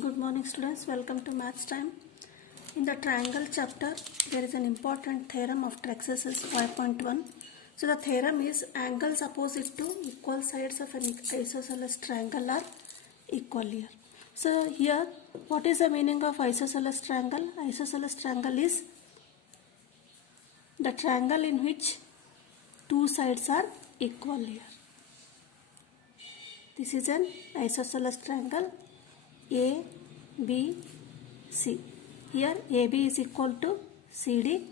Good morning students, welcome to maths time. In the triangle chapter, there is an important theorem of exercise 5.1. So the theorem is angles opposite to equal sides of an isosceles triangle are equal here. So here, what is the meaning of isosceles triangle? Isosceles triangle is the triangle in which two sides are equal here. This is an isosceles triangle A, B, C. Here AB is equal to CD.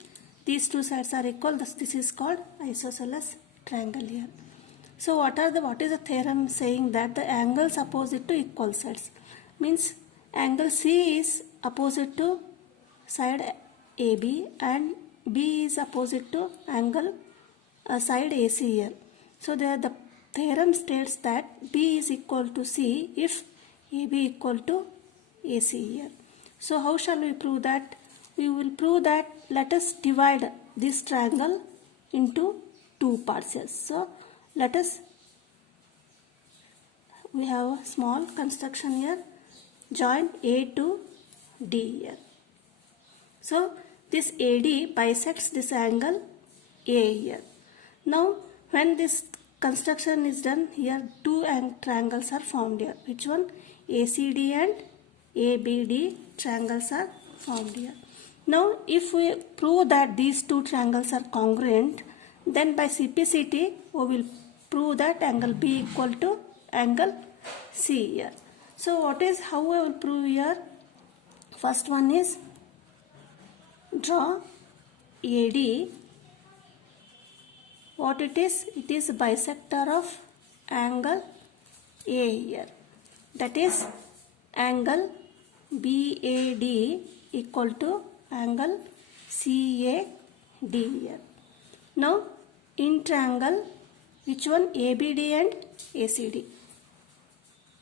These two sides are equal. This is called isosceles triangle here. So what is the theorem saying? That the angles opposite to equal sides means angle C is opposite to side AB and B is opposite to angle side AC here. So the theorem states that B is equal to C if AB equal to AC here. So how shall we prove that? We will prove that, let us divide this triangle into two parts here. So we have a small construction here, join A to D here. So this AD bisects this angle A here. Now when this construction is done, here two triangles are formed here. Which one? ACD and ABD triangles are formed here. Now if we prove that these two triangles are congruent, then by CPCT we will prove that angle B equal to angle C here. So how I will prove here? First one is draw AD. What it is? It is bisector of angle A here. That is angle BAD equal to angle CAD here. Now in triangle, which one? ABD and ACD.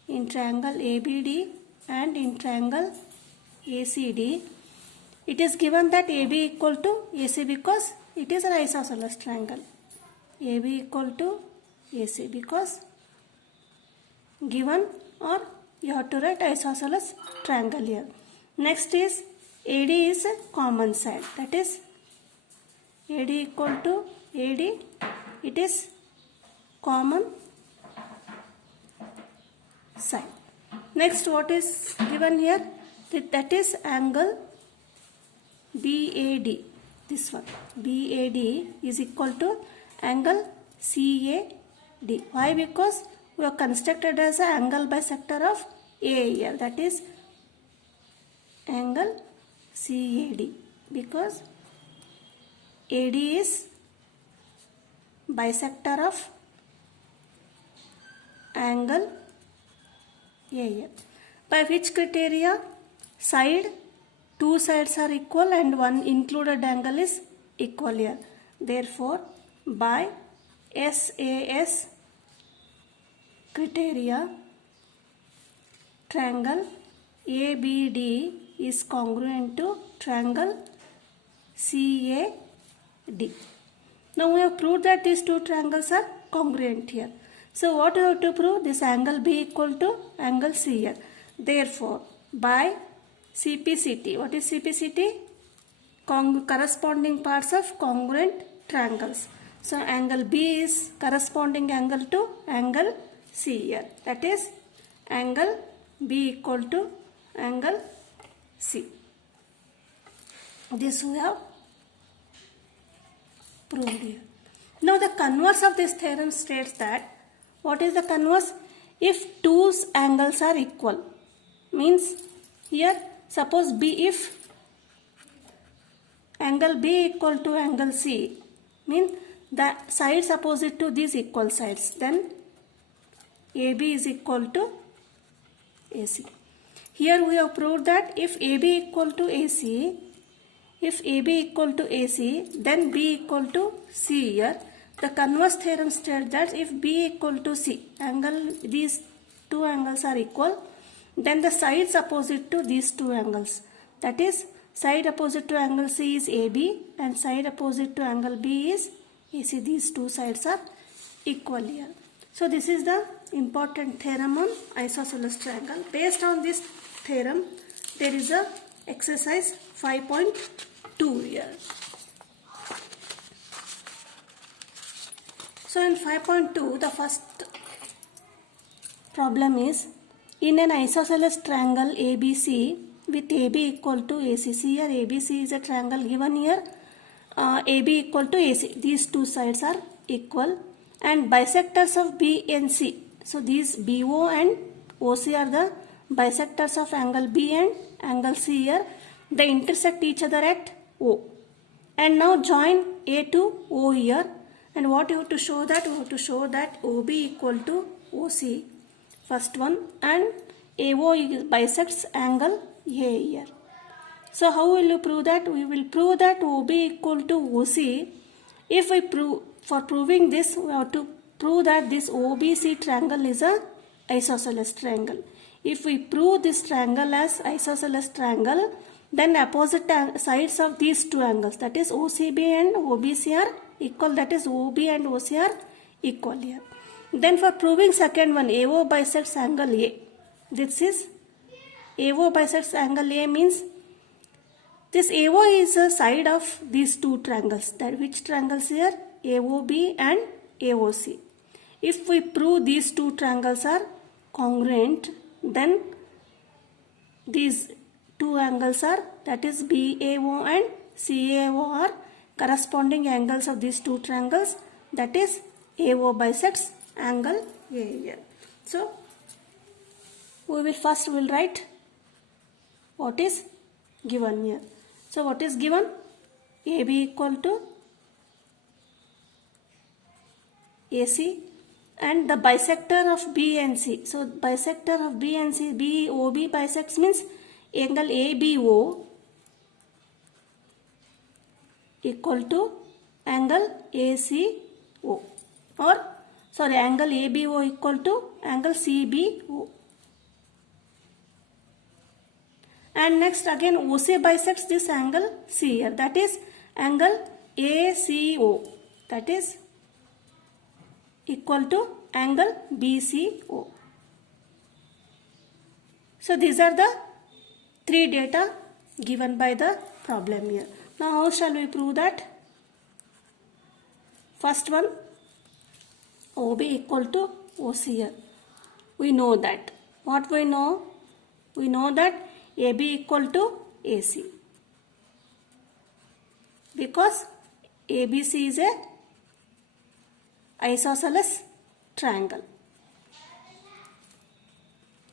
In triangle ABD and in triangle ACD, it is given that AB equal to AC because it is an isosceles triangle. AB equal to AC because given, or you have to write isosceles triangle here. Next is AD is a common side. That is AD equal to AD. It is common side. Next, what is given here? That is angle BAD. This one BAD is equal to angle CAD. Why? Because we have constructed as an angle bisector of A here. That is angle CAD because AD is bisector of angle A here. By which criteria? Two sides are equal and one included angle is equal here. Therefore, by SAS criteria, triangle ABD is congruent to triangle CAD. Now we have proved that these two triangles are congruent here. So what we have to prove? This angle B equal to angle C here. Therefore, by CPCT, what is CPCT? Corresponding parts of congruent triangles. So angle B is corresponding angle to angle C here. That is angle B equal to angle C. This we have proved here. Now the converse of this theorem states that, what is the converse? If two angles are equal, means here suppose if angle B equal to angle C, means the sides opposite to these equal sides, then AB is equal to AC. Here we have proved that if AB equal to AC, then B equal to C here. The converse theorem states that if B equal to C, these two angles are equal, then the sides opposite to these two angles, that is side opposite to angle C is AB and side opposite to angle B is AC. These two sides are equal here. So this is the important theorem on isosceles triangle. Based on this theorem. There is a exercise 5.2 here. So in 5.2, the first problem is, in an isosceles triangle ABC with AB equal to ACC, here ABC is a triangle given here, AB equal to AC. These two sides are equal, and bisectors of B and C. So these BO and OC are the bisectors of angle B and angle C here. They intersect each other at O. And now join A to O here. And what you have to show that? You have to show that OB equal to OC. First one. And AO bisects angle A here. So how will you prove that? We will prove that OB equal to OC. If we prove, for proving this, we have to prove that this OBC triangle is a isosceles triangle. If we prove this triangle as isosceles triangle, then opposite sides of these two angles, that is OCB and OBC are equal, that is OB and OC are equal here. Then for proving second one, AO bisects angle A. This is AO bisects angle A means this AO is a side of these two triangles. That which triangles here? AOB and AOC. If we prove these two triangles are congruent, then these two angles are, that is BAO and CAO are corresponding angles of these two triangles, that is AO bisects angle A here. So we will write what is given here. So what is given? AB equal to AC and the bisector of B and C. So bisector of B and C, BOB bisects means angle ABO equal to angle ACO, or sorry, angle ABO equal to angle CBO. And next again OC bisects this angle C here, that is angle ACO, that is equal to angle BCO. So these are the three data given by the problem here. Now how shall we prove that? First one, OB equal to OC here. We know that. What we know? We know that AB equal to AC. Because ABC is a isosceles triangle.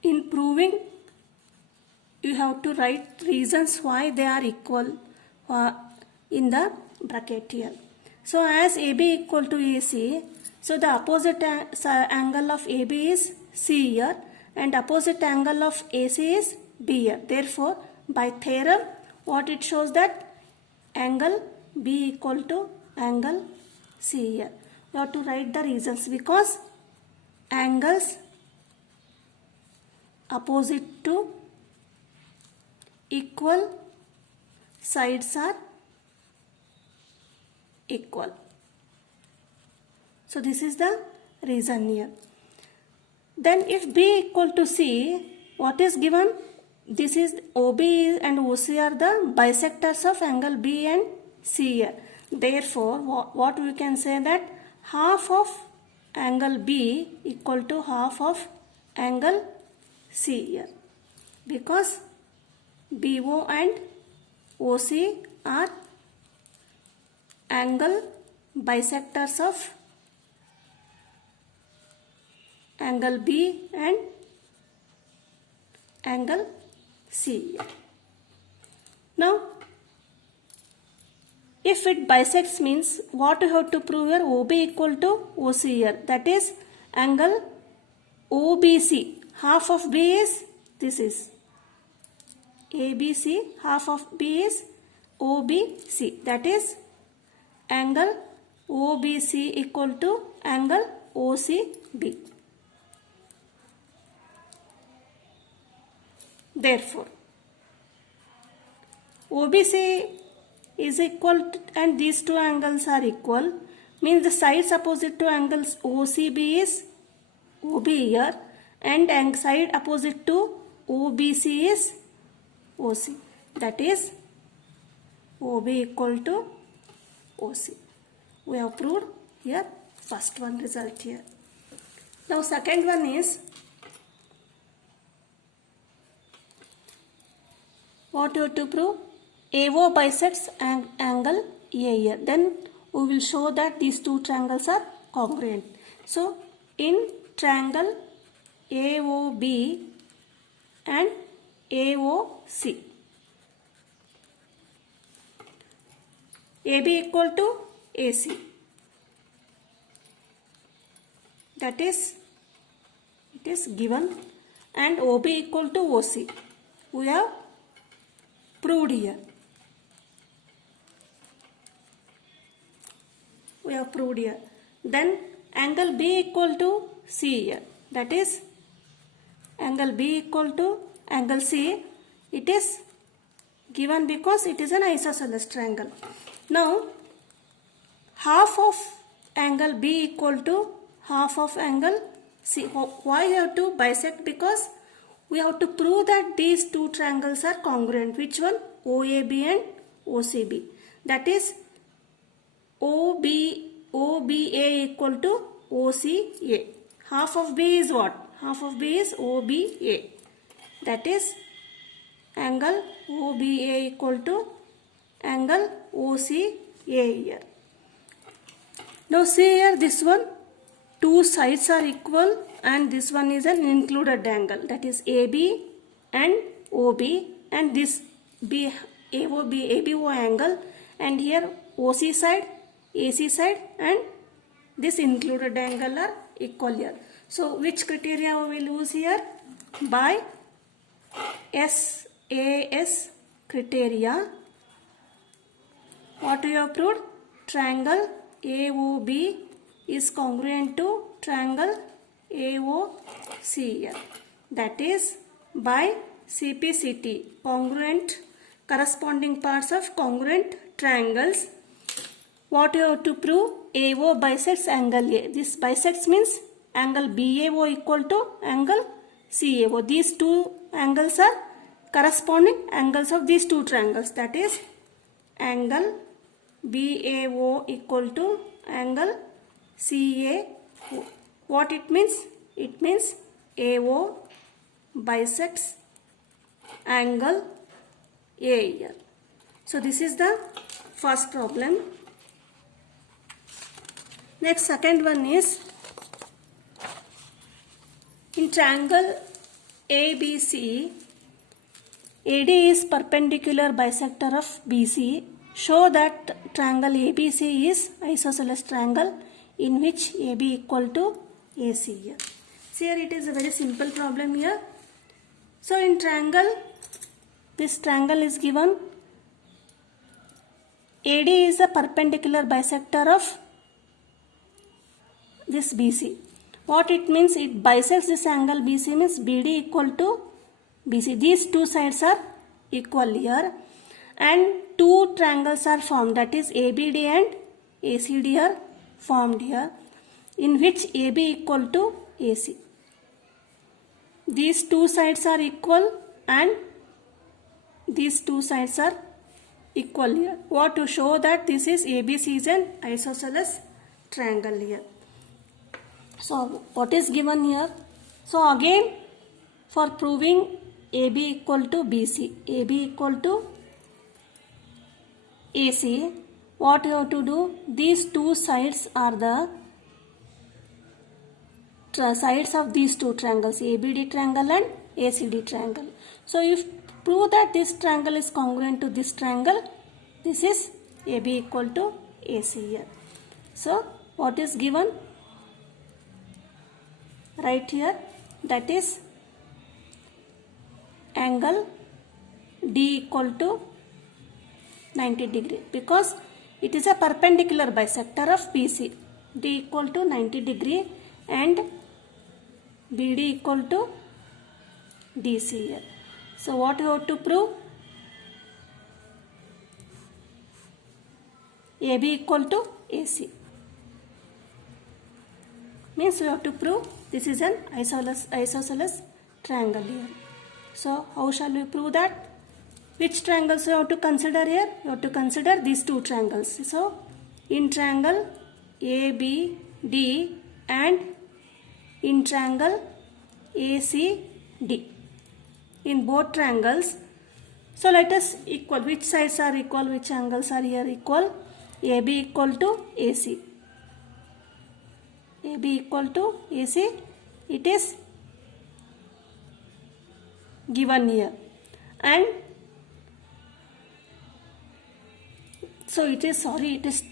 In proving, you have to write reasons why they are equal in the bracket here. So as AB equal to AC, so the opposite angle of AB is C here and opposite angle of AC is B here. Therefore, by theorem, what it shows that angle B equal to angle C here. You have to write the reasons because angles opposite to equal sides are equal. So this is the reason here. Then if B equal to C, what is given? This is OB and OC are the bisectors of angle B and C here. Therefore, what we can say that half of angle B equal to half of angle C here. Because BO and OC are angle bisectors of angle B and angle C. Now, if it bisects means what you have to prove here? OB equal to OC here. That is angle OBC. Half of B is, this is ABC. Half of B is OBC. That is angle OBC equal to angle OCB. Therefore, OBC is equal to, and these two angles are equal, means the sides opposite to angles OCB is OB here and side opposite to OBC is OC. That is OB equal to OC. We have proved here first one result here. Now second one is what you have to prove? AO bisects angle A here. Then we will show that these two triangles are congruent. So in triangle AOB and AOC, AB equal to AC. That is, it is given, and OB equal to OC. We have proved here. We have proved here. Then angle B equal to C here. That is angle B equal to angle C. It is given because it is an isosceles triangle. Now half of angle B equal to half of angle C. Why you have to bisect? Because we have to prove that these two triangles are congruent. Which one? OAB and OCB. That is OBA equal to OCA. Half of B is what? Half of B is OBA. That is angle OBA equal to angle OCA here. Now see here, this one, two sides are equal and this one is an included angle. That is AB and OB, and this ABO angle, and here OC side, AC side, and this included angle are equal here. So which criteria we will use here? By SAS criteria. What we have proved? Triangle AOB is congruent to triangle AOC here. That is by CPCT, congruent corresponding parts of congruent triangles. What you have to prove? AO bisects angle A. This bisects means angle BAO equal to angle CAO. These two angles are corresponding angles of these two triangles. That is angle BAO equal to angle CAO. What it means? It means AO bisects angle A here. So this is the first problem. Next, second one is in triangle ABC, AD is perpendicular bisector of BC. Show that triangle ABC is isosceles triangle in which AB equal to AC here. See here, it is a very simple problem here. So in triangle, this triangle is given. AD is a perpendicular bisector of this BC. What it means? It bisects this angle BC, means BD equal to BC. These two sides are equal here, and two triangles are formed, that is ABD and ACD are formed here, in which AB equal to AC. These two sides are equal and these two sides are equal here. What to show that this is ABC is an isosceles triangle here. So what is given here? So again, for proving AB equal to BC, AB equal to AC, what you have to do? These two sides are the sides of these two triangles, ABD triangle and ACD triangle. So if prove that this triangle is congruent to this triangle, this is AB equal to AC here. So what is given? Right here, that is angle D equal to 90 degree, because it is a perpendicular bisector of BC. D equal to 90 degree and BD equal to DC here. So what you have to prove? AB equal to AC. Means you have to prove this is an isosceles triangle here. So how shall we prove that? Which triangles you have to consider here? You have to consider these two triangles. So in triangle ABD and in triangle ACD. In both triangles, so let us equal which sides are equal, which angles are here equal. AB equal to AC. AB equal to AC. It is given here. And so it is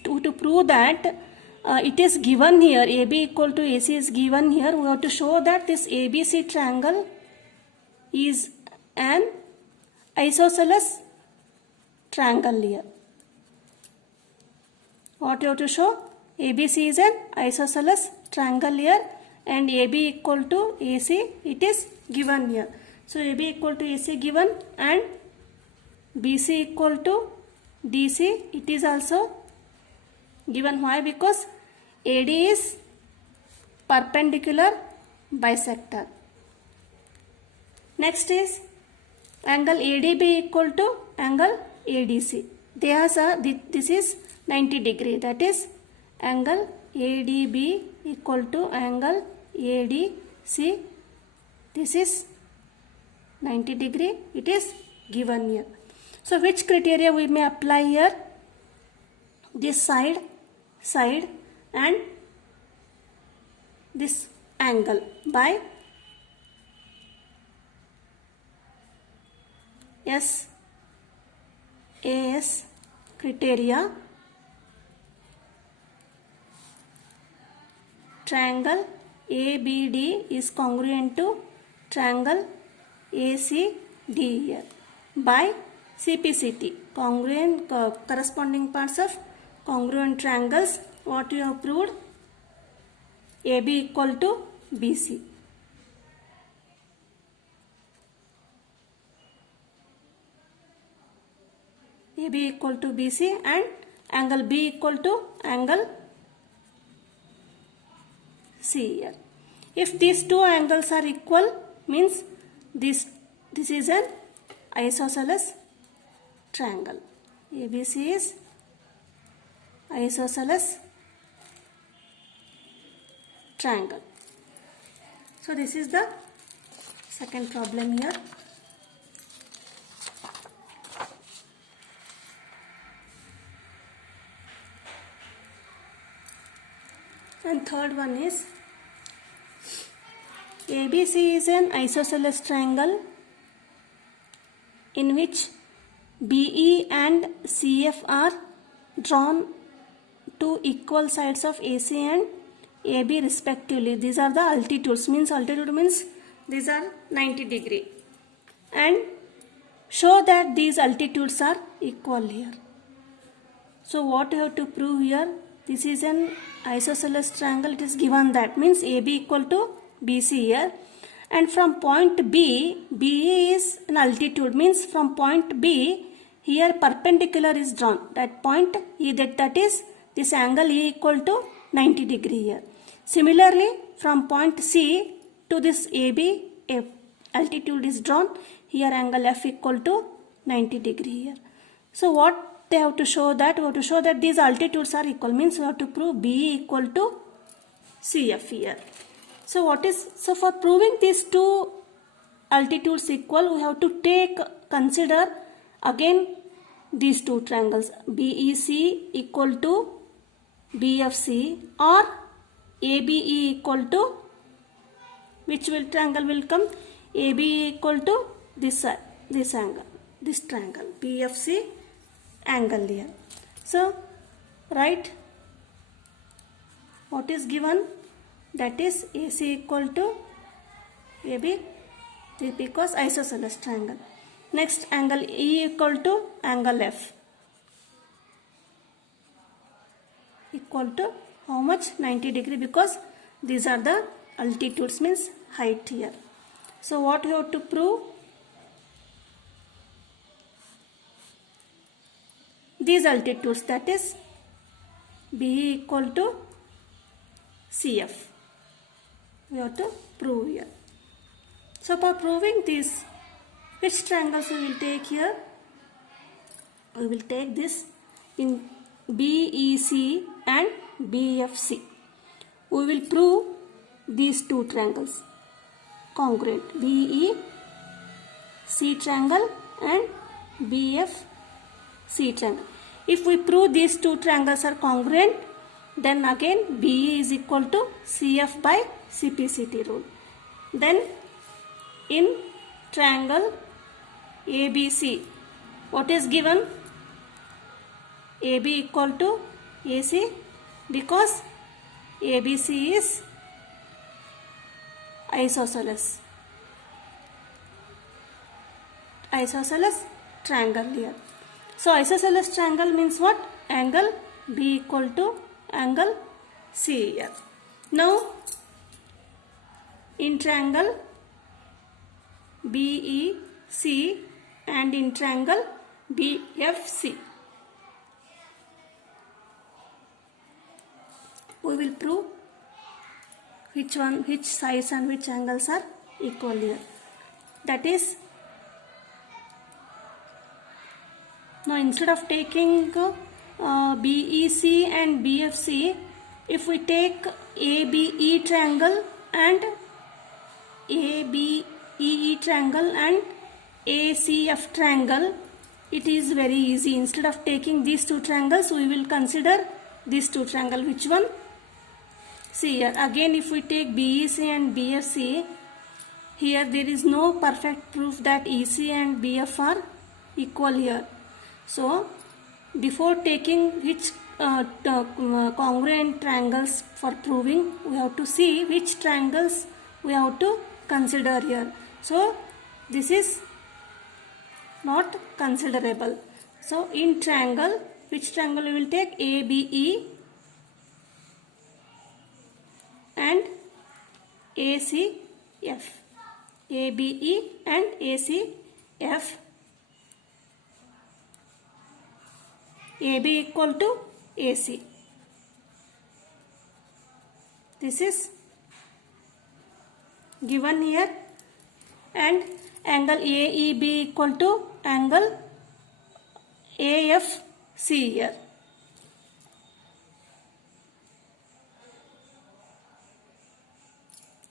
to prove that it is given here. AB equal to AC is given here. We have to show that this ABC triangle is an isosceles triangle here. What you have to show? ABC is an isosceles triangle here, and AB equal to AC, it is given here. So AB equal to AC given, and BC equal to DC, it is also given. Why? Because AD is perpendicular bisector. Next is angle ADB equal to angle ADC. This is 90 degree. That is angle ADB equal to angle ADC. This is 90 degree. It is given here. So which criteria we may apply here? This side and this angle by SAS criteria. Triangle ABD is congruent to triangle ACD here by CPCT, congruent corresponding parts of congruent triangles. What you have proved? AB equal to BC. AB equal to BC and angle B equal to angle C here. If these two angles are equal, means this is an isosceles triangle. ABC is isosceles triangle. So this is the second problem here. And third one is ABC is an isosceles triangle in which BE and CF are drawn to equal sides of AC and AB respectively. These are the altitudes, means these are 90 degree, and show that these altitudes are equal here. So what you have to prove here? This is an isosceles triangle. It is given that, means AB equal to BC here, and from point B, BE is an altitude, means from point B here perpendicular is drawn. That point that is this angle E equal to 90 degree here. Similarly, from point C to this AB, altitude is drawn. Here angle F equal to 90 degree here. So what they have to show that? We have to show that these altitudes are equal, means we have to prove BE equal to CF here. So for proving these two altitudes equal, we have to consider again these two triangles, BEC equal to BFC or ABE equal to, which triangle will come? ABE equal to this angle, this triangle, BFC angle here. So write what is given, that is AC equal to AB, because isosceles triangle. Next, angle E equal to angle F equal to how much? 90 degree, because these are the altitudes, means height here. So what you have to prove? These altitudes, that is BE equal to CF, we have to prove here. So for proving this, Which triangles we will take here? We will take this in BEC and BFC. We will prove these two triangles congruent, BEC triangle and BFC triangle. If we prove these two triangles are congruent, then again BE is equal to CF by CPCT rule. Then in triangle ABC, what is given? AB equal to AC, because ABC is isosceles triangle here. So isosceles triangle means what? Angle B equal to angle C here. Now in triangle BEC and in triangle BFC, we will prove which sides and which angles are equal here. That is, now instead of taking BEC and BFC, if we take ABE triangle and ABEE triangle and ACF triangle, it is very easy. Instead of taking these two triangles, we will consider these two triangles. Which one? See here, again if we take BEC and BFC, here there is no perfect proof that EC and BF are equal here. So before taking which congruent triangles for proving, we have to see which triangles we have to consider here. So this is not considerable. So in triangle, which triangle we will take? ABE and ACF. ABE and ACF. AB equal to AC. This is given here, and angle AEB equal to angle AFC here.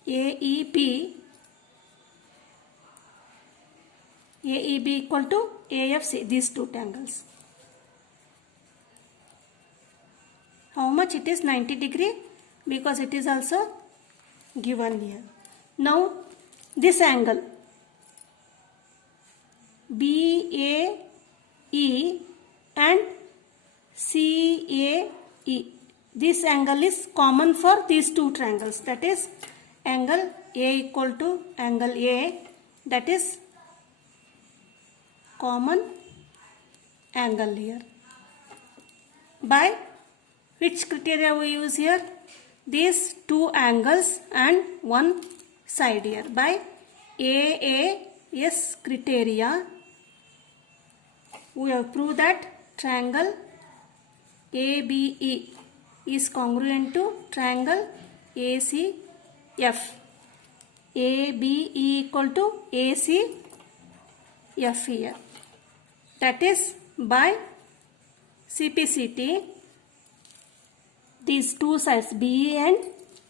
AEB equal to AFC, these two triangles. How much? It is 90 degree, because it is also given here. Now this angle BAE and CAE, this angle is common for these two triangles. That is angle A equal to angle A, that is common angle here. By which criteria we use here? These two angles and one side here. By AAS criteria, we have proved that triangle ABE is congruent to triangle ACF. ABE equal to ACF here. That is by CPCT, these two sides BE and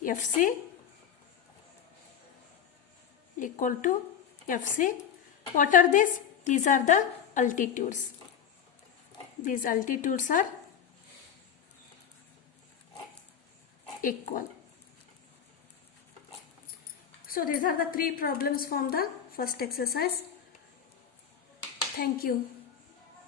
FC equal to FC. What are these? These are the altitudes. These altitudes are equal. So these are the three problems from the first exercise. Thank you.